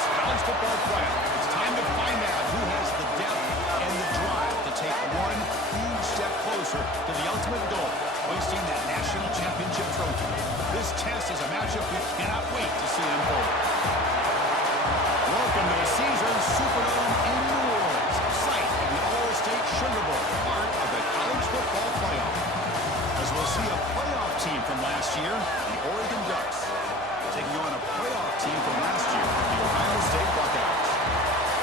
this college football playoff. It's time to find out who has the depth and the drive to take one huge step closer to the ultimate goal, hoisting that national championship trophy. This test is a matchup we cannot wait to see unfold. Welcome to the Caesars Superdome in New Orleans, site of the All-State Sugar Bowl, part of the college football playoff. As we'll see a playoff team from last year, the Oregon Ducks, taking on a playoff team from last year, the Ohio State Buckeyes.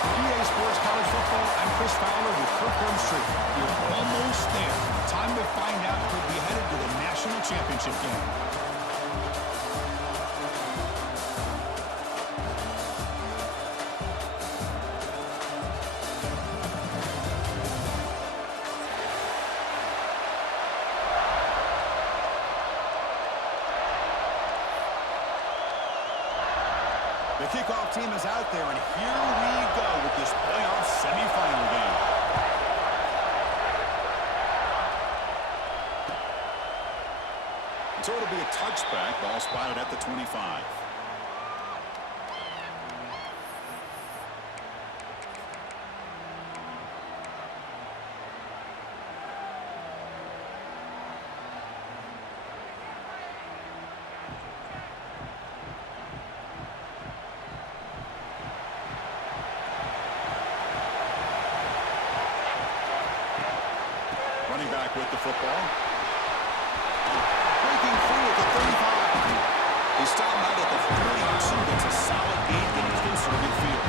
EA Sports College Football, I'm Chris Fowler with Kirk Herbstreit. We're almost there. Time to find out who'll be headed to the national championship game. The kickoff team is out there, and here we go with this playoff semifinal game. So it'll be a touchback, ball spotted at the 25. Running back with the football. Breaking free at the 35. He's stopped out at the 32. That's a solid gain, getting closer to midfield.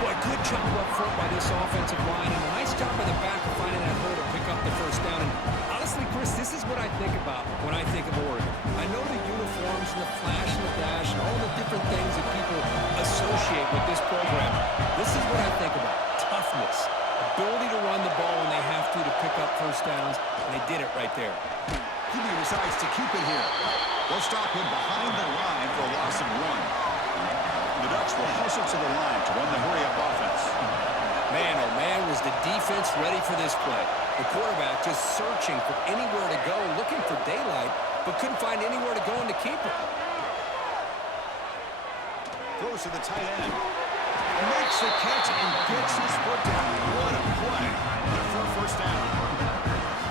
Boy, good job up front by this offensive line, and a nice job by the back of finding that hole to pick up the first down. And honestly, Chris, this is what I think about when I think of Oregon. I know the uniforms and the flash and the dash and all the different things that people associate with this program. This is what I think about. Toughness. Ability to run the ball when they have to pick up first downs, and they did it right there. He decides to keep it here. They'll stop him behind the line for a loss of 1. The Ducks will hustle to the line to run the hurry-up offense. Man, oh man, was the defense ready for this play. The quarterback just searching for anywhere to go, looking for daylight, but couldn't find anywhere to go in to keep it. Throws to the tight end. Makes the catch and gets his foot down. What a play for a first down.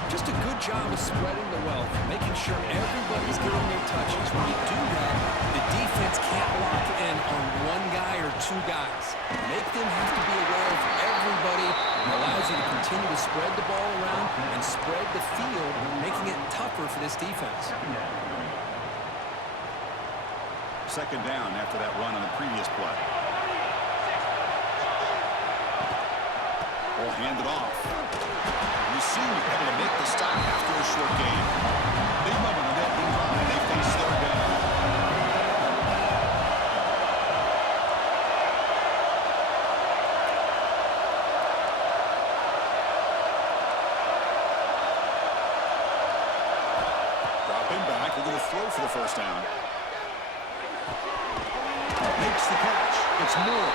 Just a good job of spreading the wealth, making sure everybody's getting their touches. When you do that, the defense can't lock in on one guy or two guys. Make them have to be aware of everybody. It allows you to continue to spread the ball around and spread the field, making it tougher for this defense. Second down after that run on the previous play. Will hand it off. Receiver able to make the stop after a short gain. Big moment on that move on, and they face third down. Dropping back, they're going to throw for the first down. Makes the catch. It's Moore.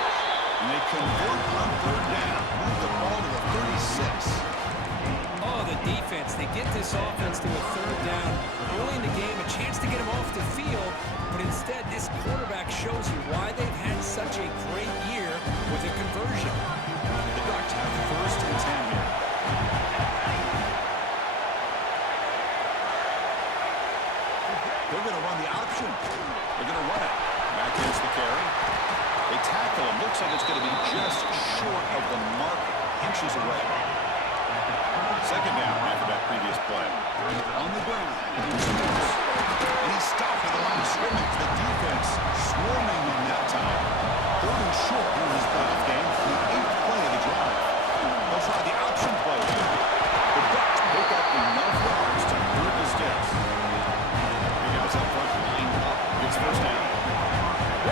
And they convert on third down. Move the ball to the 36. Oh, the defense. They get this offense to a third down. Early in the game, a chance to get him off the field. But instead, this quarterback shows you why they've had such a great year with a conversion. The Ducks have first and 10 here. They're going to run the option. They're going to run it. Back against the carry. They tackle him. Looks like it's going to be just short of the mark, inches away. Second down after that previous play. On the ground. And he's stopped at the line of scrimmage. The defense swarming him that time. Third and short in this playoff game. The 8th play of the drive. They'll try the option play here. The Ducks pick up enough yards to move the sticks. Big guys up front lined up. Gets first down.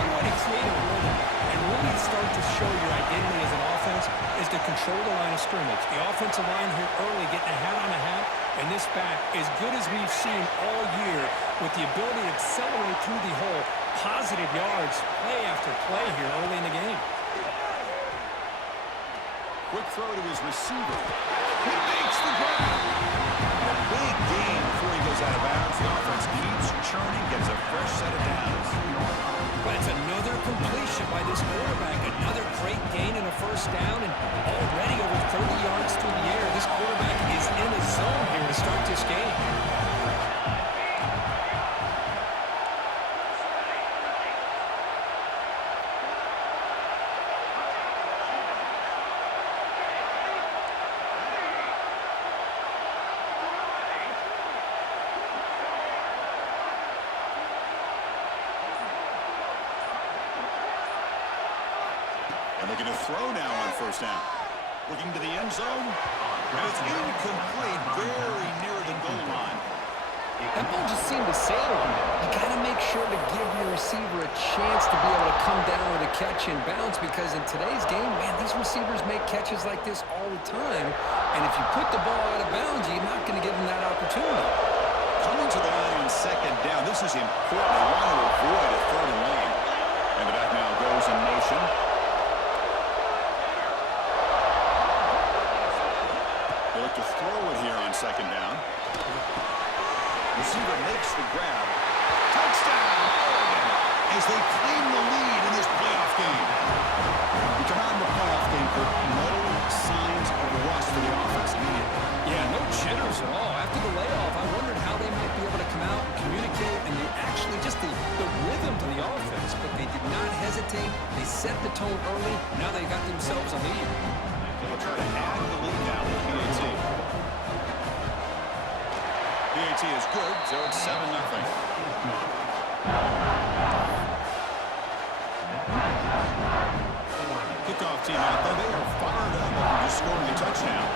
One way to create a rhythm and really start to show your identity as an offense is to control the line of scrimmage. The offensive line here early getting a hat on a hat, and this back, as good as we've seen all year, with the ability to accelerate through the hole, positive yards, play after play here early in the game. Quick throw to his receiver. He makes the grab. A big gain before he goes out of bounds. The offense keeps churning, gets a fresh set of downs. But it's another completion by this first down and already over 30 yards through the air. This quarterback is in a zone here to start this game. And looking to throw now on first down. Looking to the end zone. And it's incomplete, very near the goal line. That ball just seemed to sail on him. You got to make sure to give your receiver a chance to be able to come down with a catch and bounce, because in today's game, man, these receivers make catches like this all the time. And if you put the ball out of bounds, you're not going to give them that opportunity. Coming to the line on second down, this is important. They want to avoid a third and long. And the back now goes in motion. They look to throw it here on second down. Receiver makes the grab. Touchdown, Oregon, as they claim the lead in this playoff game. We come out in the playoff game for no signs of rust for the offense needed. Yeah, no jitters at all. After the layoff, I wondered how they might be able to come out and communicate, and they actually just the rhythm to the offense, but they did not hesitate. They set the tone early. Now they got themselves a lead. They'll try to add the lead now with PAT. PAT is good, so it's 7-0. Kickoff team out there. They are fired up after just scoring a touchdown.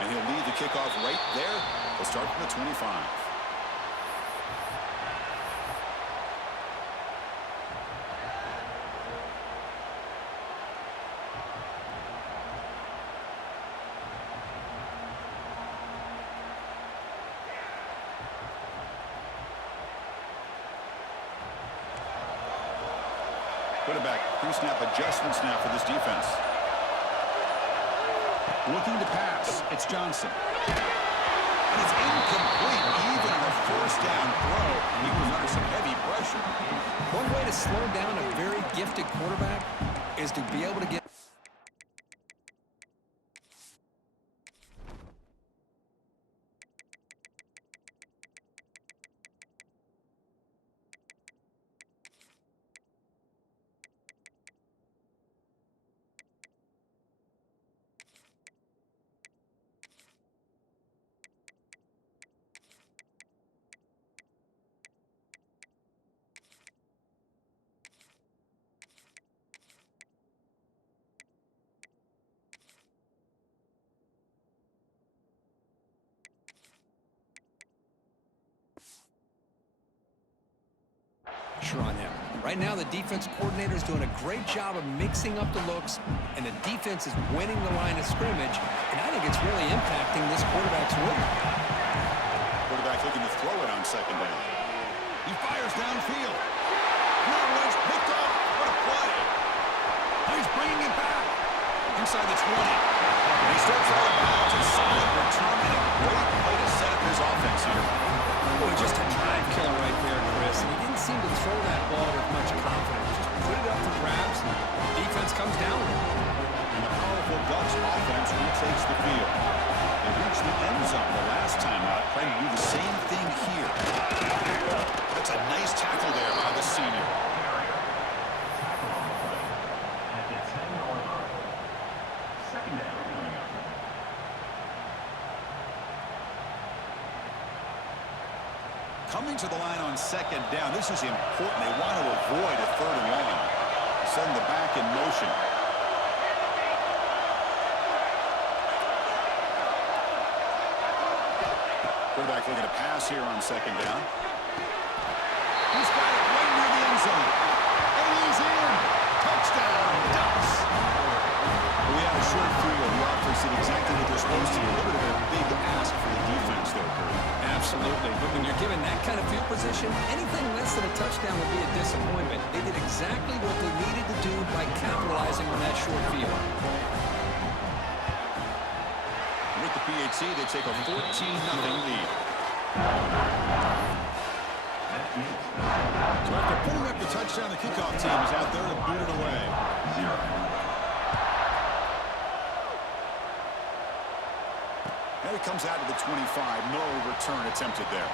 And he'll lead the kickoff right there. They'll start from the 25. Quarterback, pre-snap adjustments now for this defense. Looking to pass, it's Johnson. And it's incomplete, even on a first down throw. He was under some heavy pressure. One way to slow down a very gifted quarterback is to be able to get on him. Right now, the defense coordinator is doing a great job of mixing up the looks, and the defense is winning the line of scrimmage, and I think it's really impacting this quarterback's rhythm. Quarterback looking to throw it on second down. He fires downfield. Now it's picked off. What a play. He's bringing it back. Inside the 20. And he steps out of bounds. A solid return and a great way to set up his offense here. Boy, just a drive killer right there, Chris. And he didn't seem to throw that ball with much confidence. Just put it up for grabs, and defense comes down with it. And the powerful Bucs offense retakes the field. They reached the end zone the last time out, trying to do the same thing here. That's a nice tackle there by the senior. Coming to the line on second down, this is important. They want to avoid a third and long. Send the back in motion. Quarterback looking to pass here on second down. He's got it right near the end zone. And he's in. Touchdown, Ducks. We have a short field. The offense did exactly what they're supposed to do. A little bit of a big ask for the defense there, Kurt. Absolutely. But when you're given that kind of field position, anything less than a touchdown would be a disappointment. They did exactly what they needed to do by capitalizing on that short field. With the PAT, they take a 14-0 lead. So after putting up the touchdown, the kickoff team is out there to boot it away. And it comes out to the 25. No return attempted there.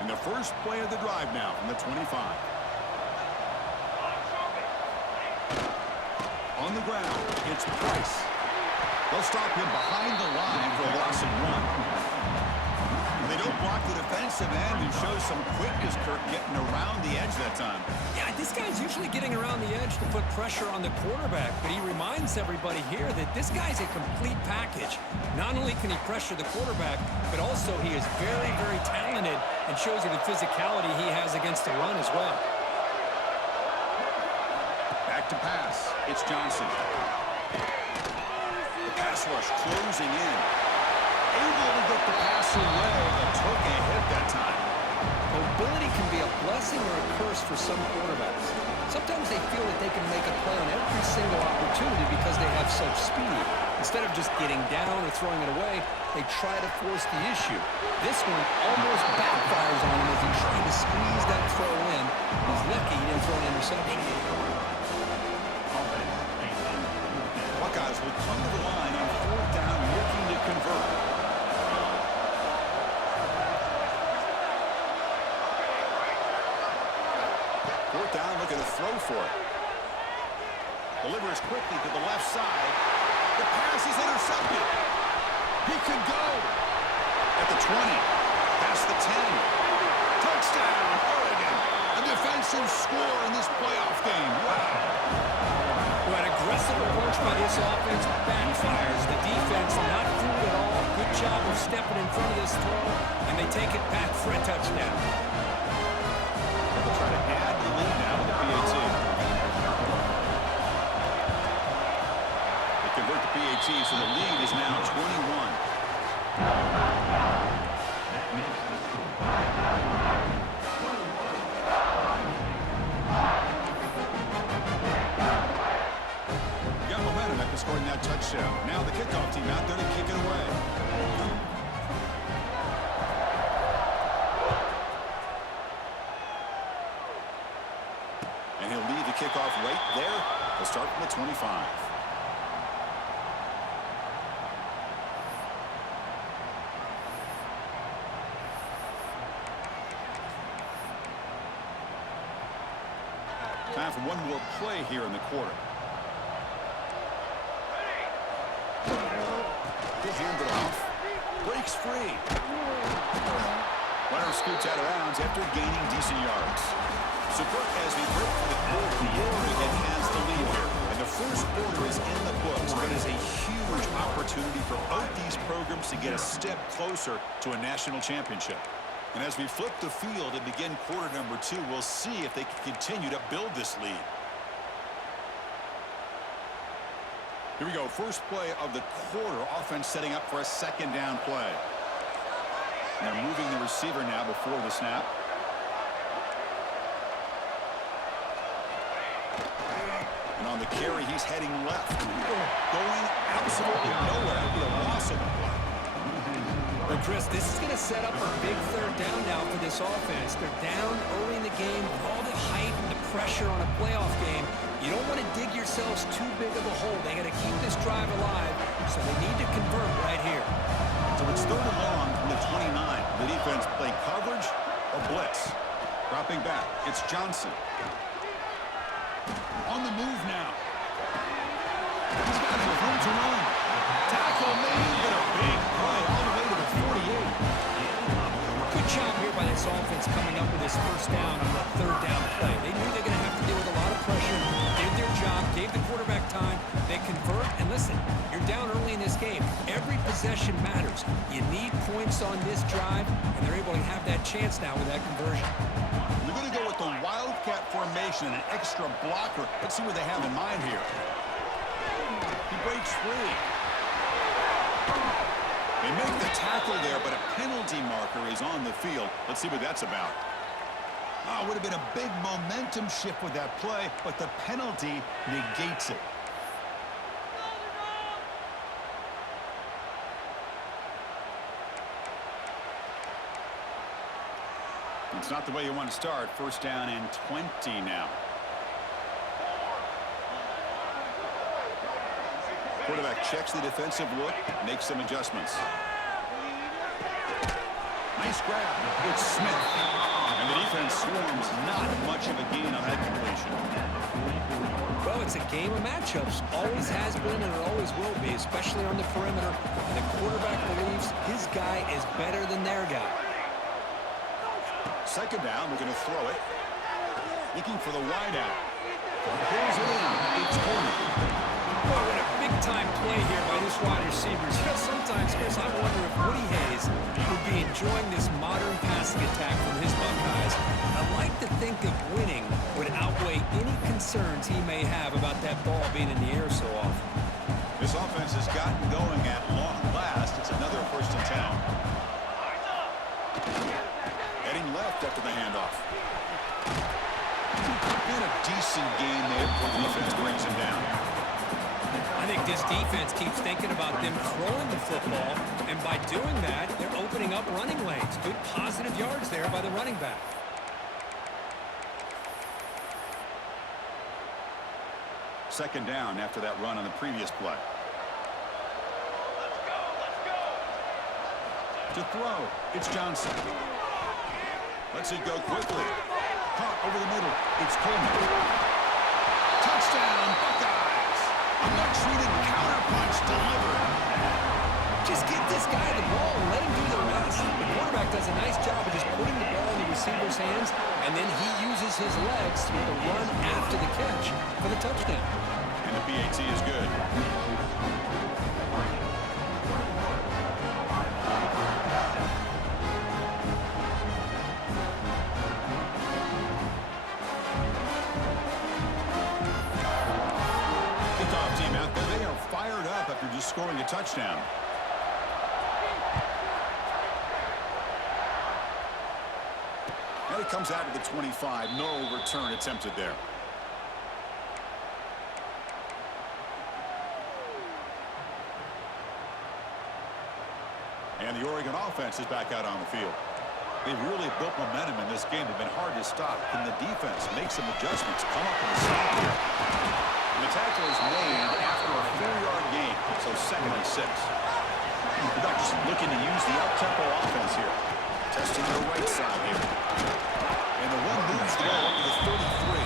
And the first play of the drive now from the 25. On the ground, it's Price. They'll stop him behind the line for a loss of 1. They don't block the defensive end and show some quickness, Kirk, getting around the edge that time. Yeah, this guy's usually getting around the edge to put pressure on the quarterback, but he reminds everybody here that this guy's a complete package. Not only can he pressure the quarterback, but also he is very, very talented and shows you the physicality he has against the run as well. Back to pass. It's Johnson. The pass rush closing in. Able to get the pass away, but took a hit that time. Mobility can be a blessing or a curse for some quarterbacks. Sometimes they feel that they can make a play on every single opportunity because they have such speed. Instead of just getting down or throwing it away, they try to force the issue. This one almost backfires on him as he tried to squeeze that throw in. He's lucky he didn't throw an interception. Buckeyes will come to the line on 4th down, looking to convert. Down, looking to throw for it. Delivers quickly to the left side. The pass is intercepted. He could go. At the 20. Past the 10. Touchdown, Oregon. A defensive score in this playoff game. Wow. What aggressive approach by this offense backfires. The defense not fooled at all. Good job of stepping in front of this throw, and they take it back for a touchdown. They'll try to add the lead now to the PAT. They convert the PAT, so the lead is now 21. We got momentum after scoring that touchdown. Now the kickoff team out there to kick it away. Kickoff right there. They'll start from the 25. Time for one more play here in the quarter. He'll hand it off. Breaks free. Runner scoots out of bounds after gaining decent yards. So, Kirk, as we break for the quarter, Oregon has the lead here. And the first quarter is in the books, but is a huge opportunity for both these programs to get a step closer to a national championship. And as we flip the field and begin quarter number 2, we'll see if they can continue to build this lead. Here we go. First play of the quarter. Offense setting up for a second down play. And they're moving the receiver now before the snap. And on the carry, he's heading left. Going absolutely nowhere with a loss of the play. Well, Chris, this is going to set up a big third down now for this offense. They're down early in the game with all the hype and the pressure on a playoff game. You don't want to dig yourselves too big of a hole. They got to keep this drive alive, so they need to convert right here. So it's 3rd and long from the 29. The defense play coverage or blitz. Dropping back, it's Johnson. On the move now. He's got enough room to run. Tackle made and a big play all the way to the 48. Good job here by this offense coming up with this first down on the 3rd down play. They knew they're going to have to deal with a lot of pressure. Did their job, gave the quarterback time. They convert, and listen, you're down early in this game. Every possession matters. You need points on this drive, and they're able to have that chance now with that conversion. They're going to go with the Wildcat formation and an extra blocker. Let's see what they have in mind here. He breaks free. They make the tackle there, but a penalty marker is on the field. Let's see what that's about. Oh, would have been a big momentum shift with that play, but the penalty negates it. It's not the way you want to start. First down and 20 now. Quarterback checks the defensive look, makes some adjustments. Nice grab. It's Smith. And the defense swarms. Not much of a gain on that completion. Well, it's a game of matchups. Always has been and it always will be, especially on the perimeter. And the quarterback believes his guy is better than their guy. Second down, we're going to throw it. Looking for the wide out. Pulls it in. It's Coleman. Boy, what a big-time play here by this wide receiver. You know, sometimes, Chris, I wonder if Woody Hayes would be enjoying this modern passing attack from his Buckeyes. I like to think that winning would outweigh any concerns he may have about that ball being in the air so often. This offense has gotten going at long last. It's another first and 10. Heading left after the handoff. Been a decent game there before the defense brings him down. I think this defense keeps thinking about them throwing the football, and by doing that, they're opening up running lanes. Good positive yards there by the running back. Second down after that run on the previous play. To throw, it's Johnson. Lets it go quickly. Caught over the middle. It's Coleman. Touchdown, Buckeyes. A much-needed counterpunch delivered. Just get this guy the ball and let him do the rest. The quarterback does a nice job of just putting the ball in the receiver's hands, and then he uses his legs to make a run after the catch for the touchdown. And the PAT is good. After just scoring a touchdown. And it comes out of the 25. No return attempted there. And the Oregon offense is back out on the field. They've really built momentum in this game. They've been hard to stop. Can the defense make some adjustments? Come up with a stop here. And the tackle is made after a 4-yard gain, so 2nd and 6. The Ducks looking to use the up-tempo offense here. Testing their right side here. And the one moves the ball up to the 33.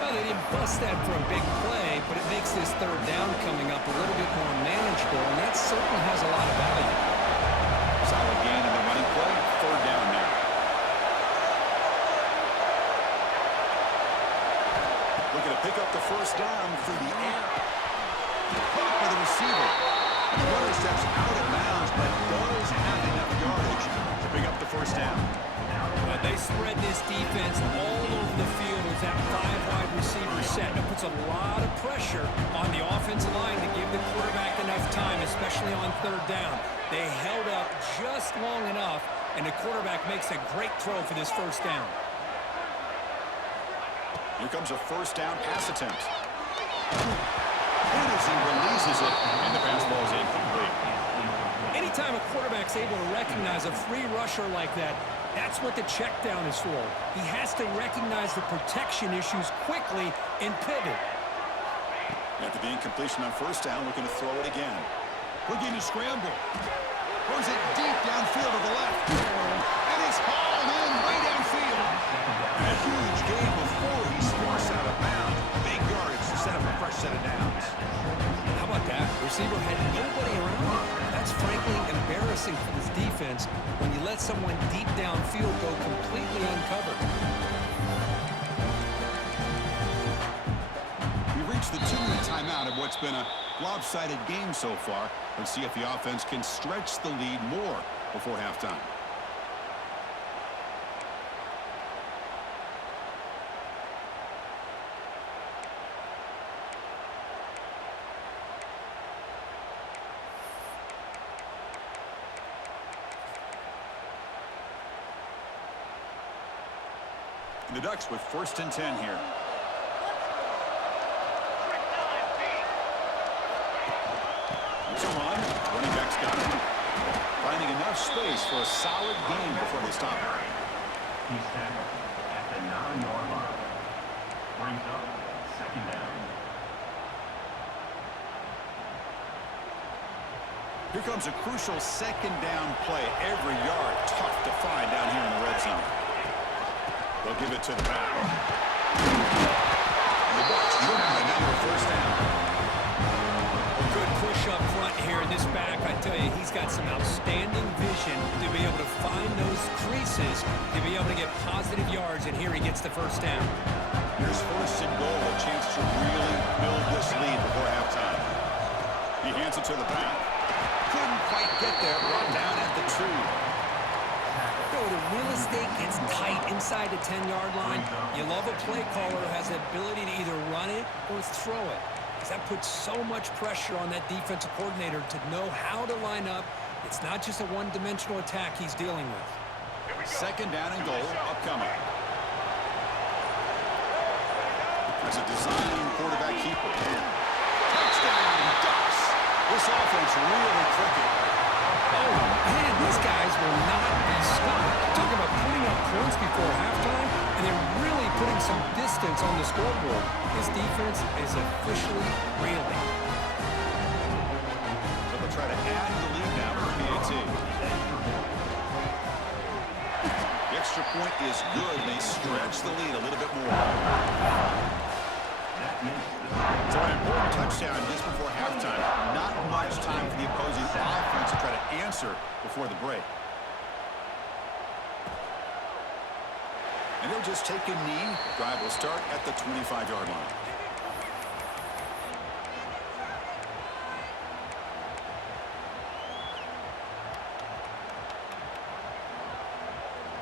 Well, they didn't bust that for a big play, but it makes this third down coming up a little bit more manageable, and that certainly has a lot of value. Solid gain in the running play. Third down now. Looking to pick up the first down through the air. Caught by the receiver. The runner steps out of bounds, but does have enough yardage to pick up the first down. But they spread this defense all over the field with that 5-wide receiver set. That puts a lot of pressure on the offensive line to give the quarterback enough time, especially on third down. They held up just long enough, and the quarterback makes a great throw for this first down. Here comes a first down pass attempt. And as he releases it, and the pass ball is incomplete. Anytime a quarterback's able to recognize a free rusher like that, that's what the check down is for. He has to recognize the protection issues quickly and pivot. After the incompletion on first down, looking to throw it again. Looking to scramble. Throws it deep downfield to the left. And it's hauled in way downfield. And a huge gain before he's forced out of bounds. Big yardage to set up a fresh set of downs. How about that? Receiver had nobody around him. That's frankly embarrassing for this defense when you let someone deep downfield go completely uncovered. We reached the 2-minute timeout of what's been a lopsided game so far. Let's see if the offense can stretch the lead more before halftime. The Ducks with 1st and 10 here. It's a run. Running back's got it. Finding enough space for a solid gain before they stop it. He's tackled at the 9-yard line. Brings up 2nd down. Here comes a crucial 2nd down play. Every yard tough to find down here in the red zone. They'll give it to the back. And the Bucs trim out another 1st down. A good push up front here in this back. I tell you, he's got some outstanding vision to be able to find those creases, to be able to get positive yards, and here he gets the 1st down. Here's 1st and goal, a chance to really build this lead before halftime. He hands it to the back. Couldn't quite get there, brought down at the 2. So the real estate gets tight inside the 10-yard line. You love a play caller who has the ability to either run it or throw it, because that puts so much pressure on that defensive coordinator to know how to line up. It's not just a one-dimensional attack he's dealing with. 2nd down and goal upcoming. That's a design quarterback keeper. Touchdown, Ducks. This offense really clicking. Oh, man, these guys will not be stopped. Talking about putting up points before halftime, and they're really putting some distance on the scoreboard. This defense is officially reeling. So they'll try to add to the lead now with the PAT. The extra point is good, and they stretch the lead a little bit more. So an important touchdown just before halftime. Not much time for the opposing offense to try to answer before the break. And they'll just take a knee. Drive will start at the 25-yard line.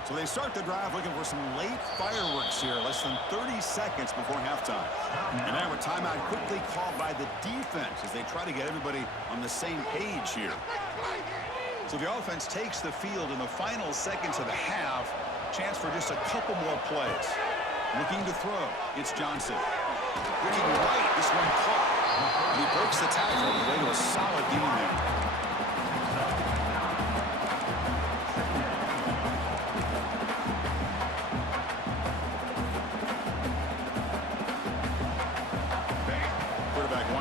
So they start the drive looking for some late fireworks here, less than 30 seconds before halftime. And now a timeout quickly called by the defense as they try to get everybody on the same page here. So the offense takes the field in the final seconds of the half. Chance for just a couple more plays. Looking to throw. It's Johnson. Looking right. This one caught. And he breaks the tackle on the way to a solid gain there.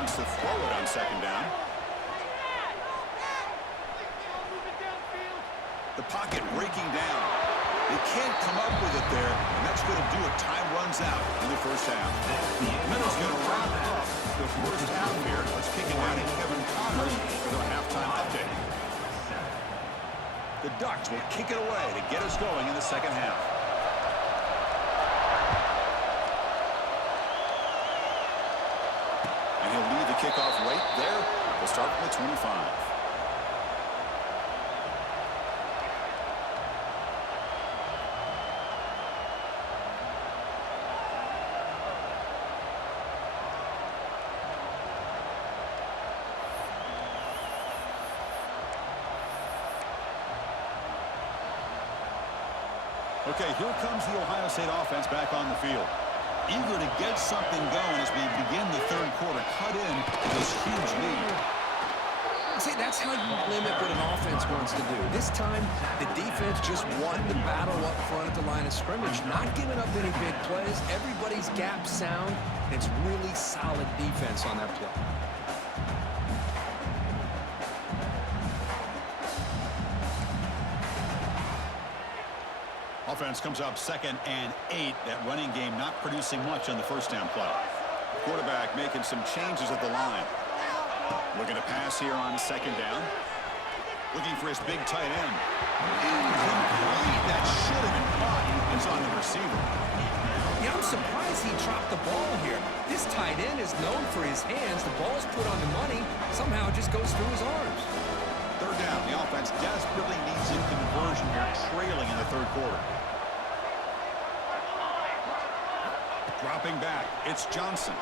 To throw it on 2nd down. The pocket breaking down. They can't come up with it there, and that's going to do it. Time runs out in the 1st half. Minnows going to wrap up the 1st half here. Let's kick it out to Kevin Connors for the halftime update. The Ducks will kick it away to get us going in the 2nd half. He'll lead the kickoff right there. We'll start from the 25. Okay, here comes the Ohio State offense back on the field. Eager to get something going as we begin the 3rd quarter. Cut in this huge lead. See, that's how you limit what an offense wants to do. This time, the defense just won the battle up front at the line of scrimmage, not giving up any big plays. Everybody's gap sound. It's really solid defense on that play. Offense comes up 2nd and 8. That running game not producing much on the 1st down play. Quarterback making some changes at the line. Looking to pass here on 2nd down. Looking for his big tight end. Incomplete. That should have been caught. It's on the receiver. Yeah, I'm surprised he dropped the ball here. This tight end is known for his hands. The ball's put on the money. Somehow it just goes through his arms. 3rd down. The offense desperately needs a conversion here, trailing in the 3rd quarter. Dropping back. It's Johnson.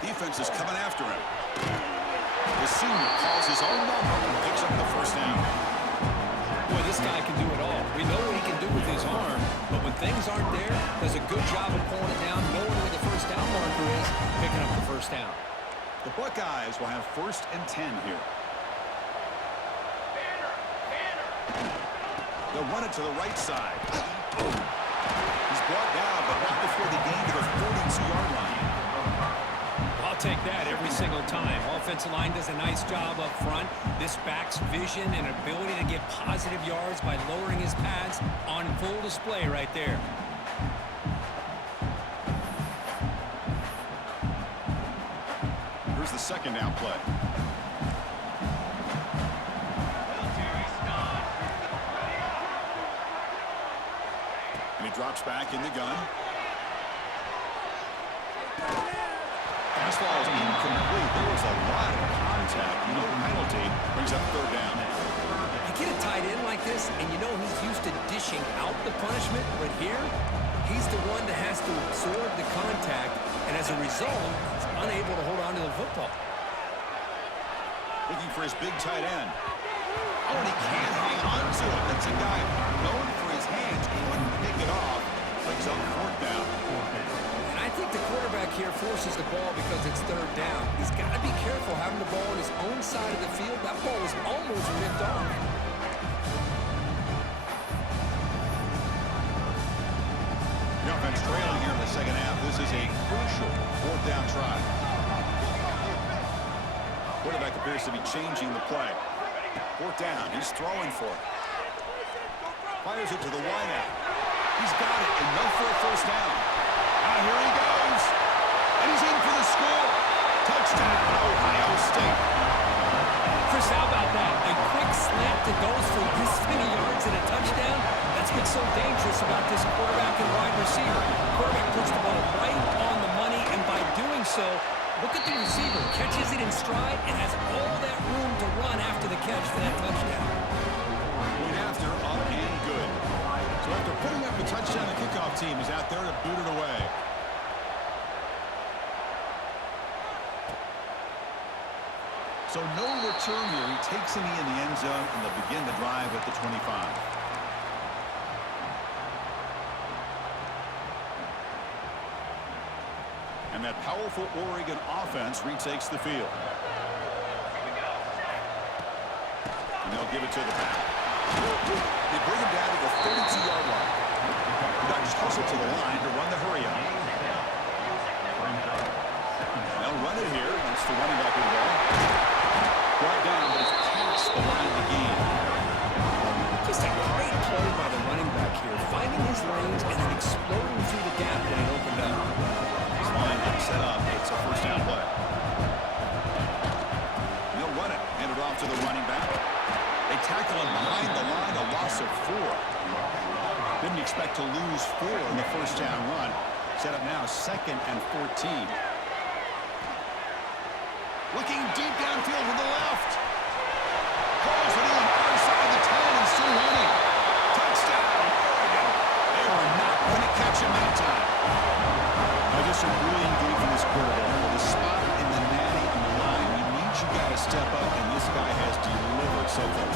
Defense is coming after him. The senior calls his own number and picks up the 1st down. Boy, this this guy can do it all. We know what he can do with his arm, but when things aren't there, does a good job of pulling it down, knowing where the first down marker is, picking up the first down. The Buckeyes will have 1st and 10 here. They'll run it to the right side. He's brought down, but not before they gain to the 42-yard line. I'll take that every single time. Offensive line does a nice job up front. This back's vision and ability to get positive yards by lowering his pads on full display right there. Here's the 2nd down play. And he drops back in the gun. Pass ball is incomplete. There was a lot of contact. No penalty. Brings up 3rd down. You get a tight end like this, and you know he's used to dishing out the punishment, but here, he's the one that has to absorb the contact, and as a result, he's unable to hold on to the football. Looking for his big tight end. Oh, and he can't hang on to it. That's a guy known for his hands. Couldn't pick it off. Brings up 4th down. And I think the quarterback here forces the ball because it's 3rd down. He's got to be careful having the ball on his own side of the field. That ball was almost picked off. The offense trailing here in the 2nd half. This is a crucial 4th down try. Quarterback appears to be changing the play. 4th down. He's throwing for it. Fires it to the wideout. He's got it. Enough for a 1st down. Now here he goes. And he's in for the score. Touchdown, Ohio State. Chris, how about that? A quick slant that goes for this many yards and a touchdown. That's what's so dangerous about this quarterback and wide receiver. Quarterback puts the ball right on the money, and by doing so, look at the receiver. Catches it in stride and has all that room to run after the catch for that touchdown. Point after, up and good. So after putting up the touchdown, the kickoff team is out there to boot it away. So no return here. He takes him in the end zone, and they'll begin the drive at the 25. And that powerful Oregon offense retakes the field. And they'll give it to the back. They bring him down to the 32-yard line. The Ducks hustle to the line to run the hurry up. They'll run it here. That's the running back with the ball. Brought down, but it's past the line of the game. Just a great play by the running back here, finding his lanes and then exploding through the gap when it opened up. His line getting set up. It's a 1st down play. They'll run it. Hand it off to the running back. They tackle him behind the line, a loss of 4. Didn't expect to lose 4 in the 1st down run. Set up now 2nd and 14. Looking deep downfield to the left. Calls it in, far side of the 10 and still running. Touchdown, Oregon. They were not going to catch him that time. Now just a brilliant game from this quarterback. With a spot in the natty on the line, he needs you got to step up, and this guy has delivered so far.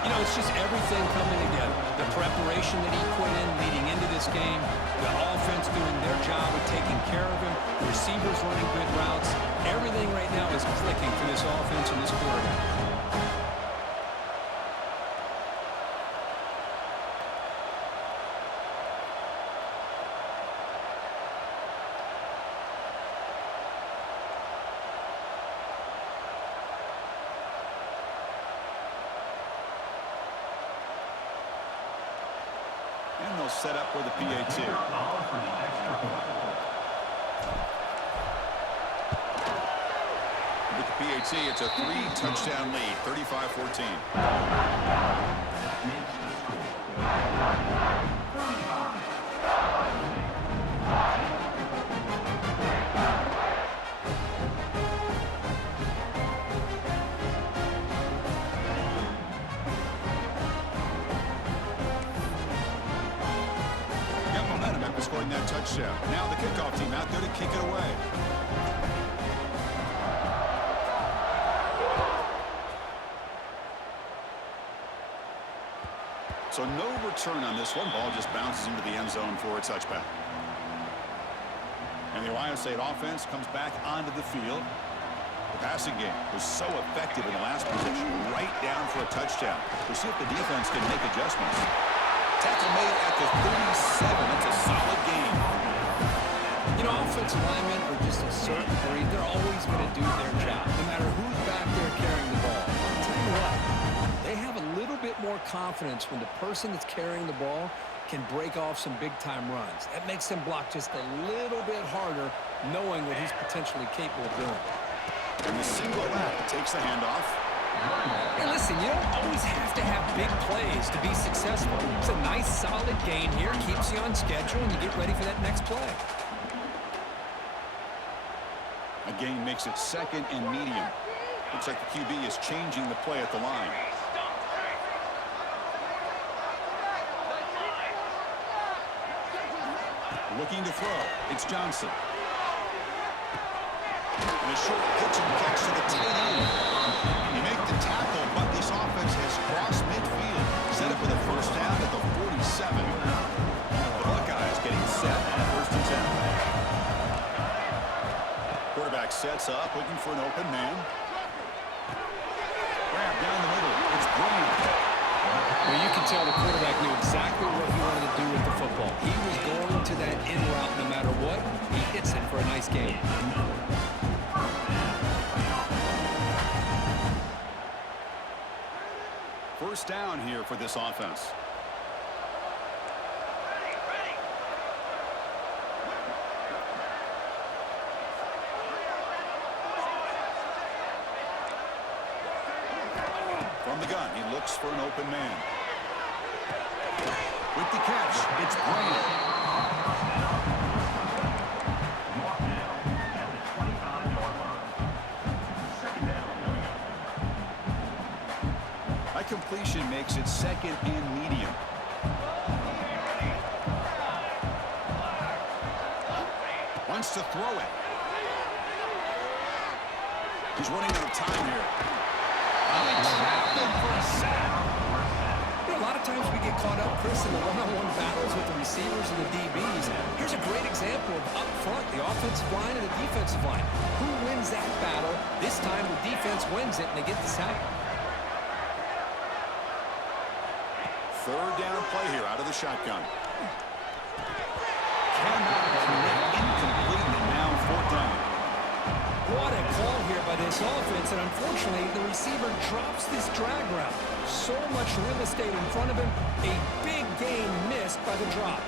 You know, it's just everything coming together. The preparation that he put in leading into this game, the offense doing their job of taking care of him, the receivers running good routes. Everything right now is clicking for this offense and this quarterback. And they'll set up for the PAT. With the PAT, it's a 3-touchdown lead, 35-14. Got momentum after scoring that touchdown. Now the kickoff team out there to kick it away. So no return on this one. Ball just bounces into the end zone for a touchback. And the Ohio State offense comes back onto the field. The passing game was so effective in the last position, right down for a touchdown. We'll see if the defense can make adjustments. Tackle made at the 37. That's a solid game. You know, offensive linemen are just a certain breed. They're always going to do their job, no matter who's back there carrying the ball. I'll tell you what, they have a little bit more confidence when the person that's carrying the ball can break off some big-time runs. That makes them block just a little bit harder, knowing what he's potentially capable of doing. And the single back takes the handoff. Hey, listen, you don't always have to have big plays to be successful. It's a nice, solid gain here, keeps you on schedule, and you get ready for that next play. A gain makes it second and medium. Looks like the QB is changing the play at the line. Looking to throw. It's Johnson. And a short pitch and catch to the tight end. You make the tackle, but this offense has crossed midfield. Set up with a first down at the 47. The Buckeyes getting set on first and 10. Quarterback sets up, looking for an open man. Grab down the middle. It's Green. Well, you can tell the quarterback knew exactly what he wanted to do with the football. He was going to that in route no matter what. He hits it for a nice gain. First down here for this offense. From the gun, he looks for an open man. With the catch, it's Brandon. That completion makes it second and medium. Wants to throw it. He's running out of time here. You know, a lot of times we get caught up, Chris, in the one-on-one battles with the receivers and the DBs. Here's a great example of up front, the offensive line and the defensive line. Who wins that battle? This time the defense wins it, and they get the sack. Third down play here out of the shotgun. Cannot connect, incomplete, and now fourth down. What a call here by this offense, and unfortunately, the receiver drops this drag route. So much real estate in front of him, a big gain missed by the drop.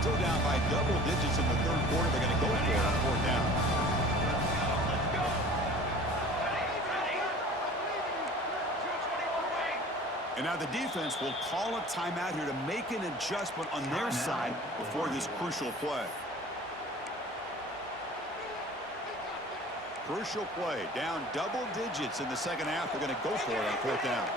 Still down by double digits in the third quarter. They're going to go for it on fourth down. And now the defense will call a timeout here to make an adjustment on their side before this crucial play. Crucial play. Down double digits in the second half. They're going to go for it on fourth down.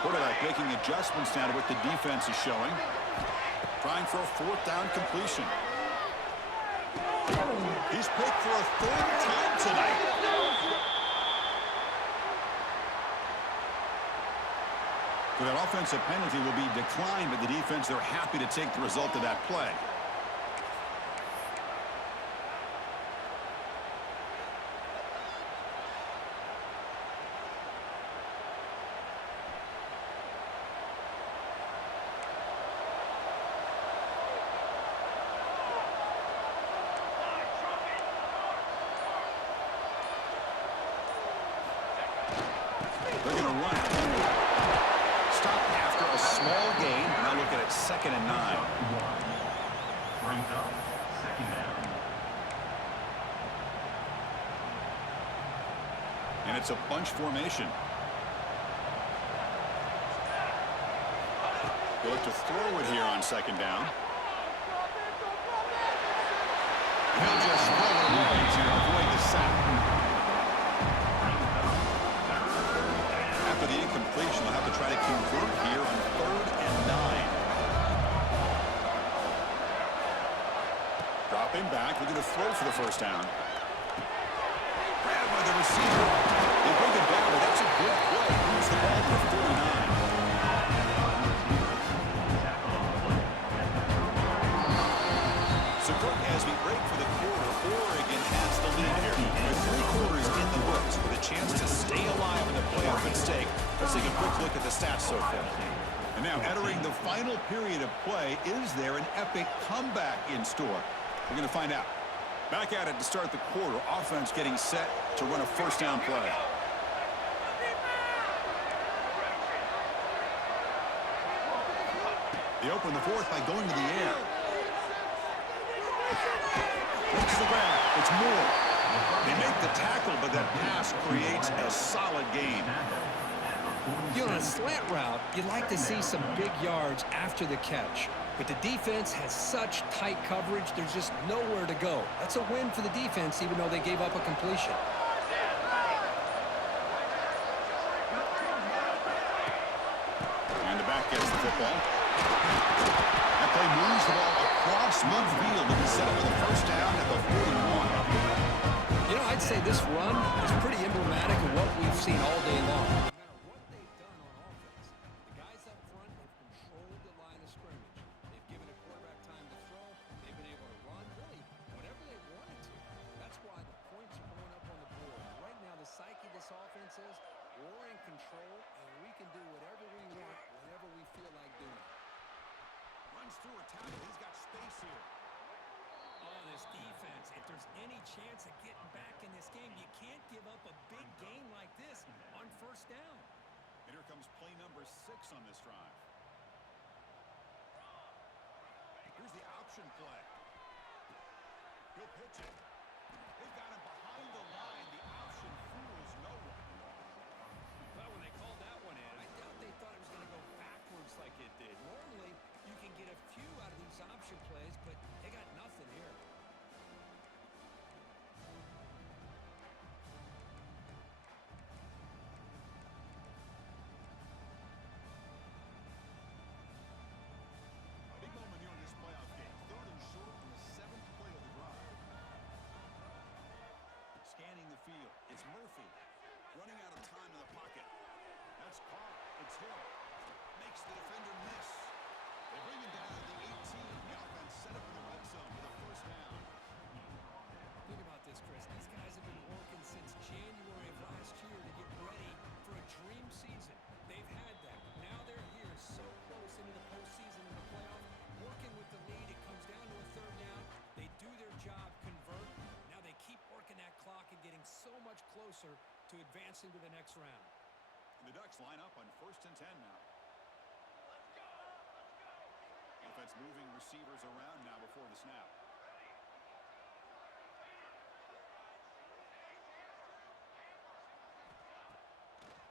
Quarterback making adjustments now to what the defense is showing. Trying for a fourth down completion. He's picked for a third time tonight. So that offensive penalty will be declined, but the defense, they're happy to take the result of that play. They're going to run it. Stop after a small gain. Now look at it, 2nd and 9. Brings up second down. And it's a bunch formation. They look to throw it here on 2nd down. He'll just throw it away to avoid the sack. After the incompletion, they'll have to try to convert here on 3rd and 9. Dropping back, looking to throw for the first down. Grabbed by the receiver. They bring it down, but that's a good play. Moves the ball to 49. So, Kirk, as we break for the quarter, Oregon has the lead here. With 3 quarters in the books with a chance to stay alive in the playoff at stake. Let's take a quick look at the stats so far. And now, entering the final period of play, is there an epic comeback in store? We're going to find out. Back at it to start the quarter. Offense getting set to run a first down play. They open the fourth by going to the air. Makes the grab. It's Moore. They make the tackle, but that pass creates a solid gain. You know, on a slant route, you'd like to see some big yards after the catch. But the defense has such tight coverage, there's just nowhere to go. That's a win for the defense, even though they gave up a completion. And the back gets the football. That play moves the ball across midfield and is set up with a first down at the 41. You know, I'd say this run is pretty emblematic of what we've seen all day long. No matter what they've done on offense, the guys up front have controlled the line of scrimmage. They've given a quarterback time to throw. They've been able to run, really, whatever they wanted to. That's why the points are going up on the board. Right now, the psyche of this offense is we're in control, and we can do whatever we want whenever we feel like doing it. Runs through a tackle. He's got space here. Oh, this defense, if there's any chance of getting back in this game, you can't give up a big game like this on first down. And here comes play number 6 on this drive. Here's the option play. He'll pitch it. They've got him behind the line. The option fools no one. Well, when they called that one in, I doubt they thought it was going to go backwards like it did. Normally, you can get a few out of these option plays, but they got nothing here. Big moment here in this playoff game. 3rd and short on the 7th play of the drive. Scanning the field. It's Murphy. Running out of time in the pocket. That's caught. It's Hill. Makes the defender miss. They bring him down at the 18. The offense set up in the red zone with a first down. Think about this, Chris. These guys have been working since January of last year to get ready for a dream season. They've had that. Now they're here so close into the postseason and the playoff. Working with the lead, it comes down to a 3rd down. They do their job, convert. Now they keep working that clock and getting so much closer to advancing to the next round. And the Ducks line up on 1st and 10 now. Offense moving receivers around now before the snap.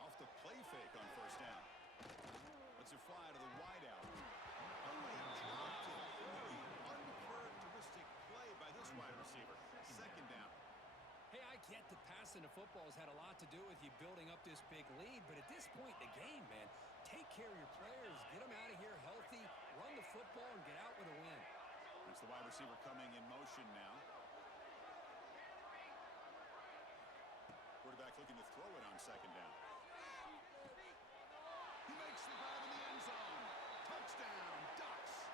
Off the play fake on first down. Lets it fly to the wideout. Oh, he dropped it. Very uncharacteristic play by this wide receiver. 2nd down. Hey, I get that passing the football has had a lot to do with you building up this big lead, but at this point in the game, man, take care of your players, get them out of here healthy, run the football, and get out with a win. It's the wide receiver coming in motion now. Quarterback looking to throw it on 2nd down. He makes the grab in the end zone. Touchdown, Ducks.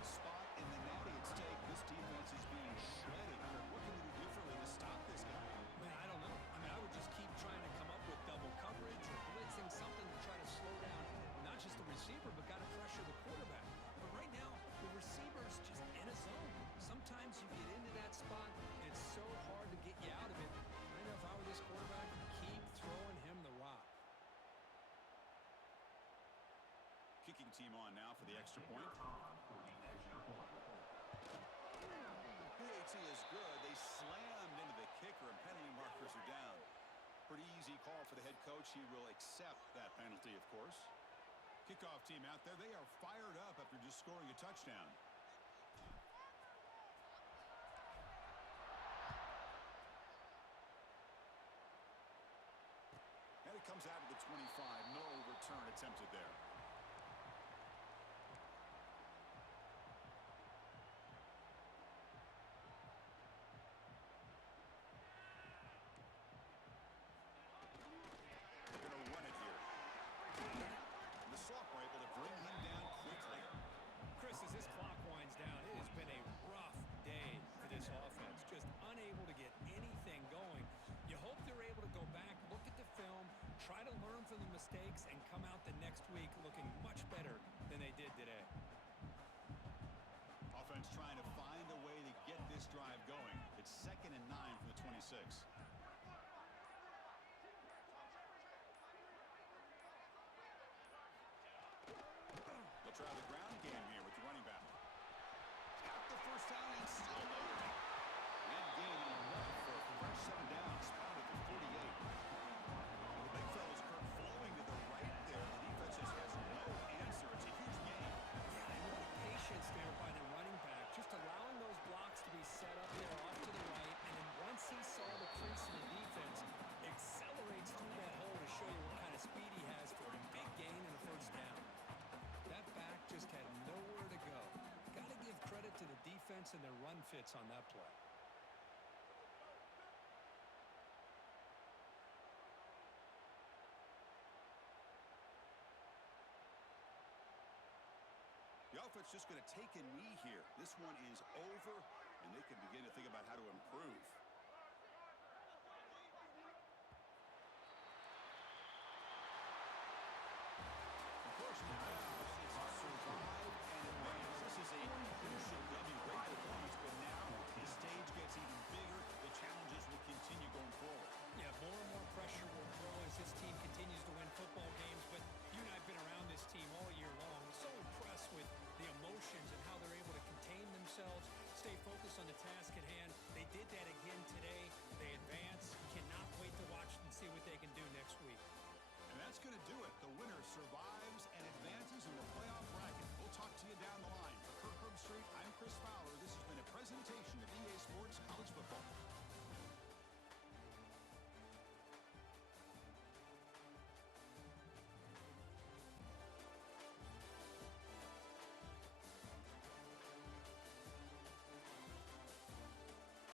Spot in the natty at stake. This defense is being shredded. What can they do differently to stop this guy? Man, I don't know. I mean, I would just keep trying to come up with double coverage or blitzing something to try to slow down not just the receiver, but got to pressure the quarterback. But right now, the receiver's just in a zone. Sometimes you get into that spot, and it's so hard to get you out of it. I know if I were this quarterback, keep throwing him the rock. Kicking team on now for the extra point. PAT is good. They slammed into the kicker, and penalty markers are down. Pretty easy call for the head coach. He will accept that penalty, of course. Kickoff team out there. They are fired up after just scoring a touchdown. And it comes out of the 25. No return attempted there. 6. They'll try the ground game here with the running back. Got the first down and still motoring. And gaining enough for a fresh 7 downs. Spotted at the 48. The big fella's curve flowing to the right there. The defense just has no answer. It's a huge gain. Yeah, and what patience there by the running back. Just allowing those blocks to be set up there off to the right. And then once he saw the crease in the defense, accelerates through that hole to show you what kind of speed he has for a big gain and a first down. That back just had nowhere to go. Got to give credit to the defense and their run fits on that play. The offense just going to take a knee here. This one is over, and they can begin to think about how to improve.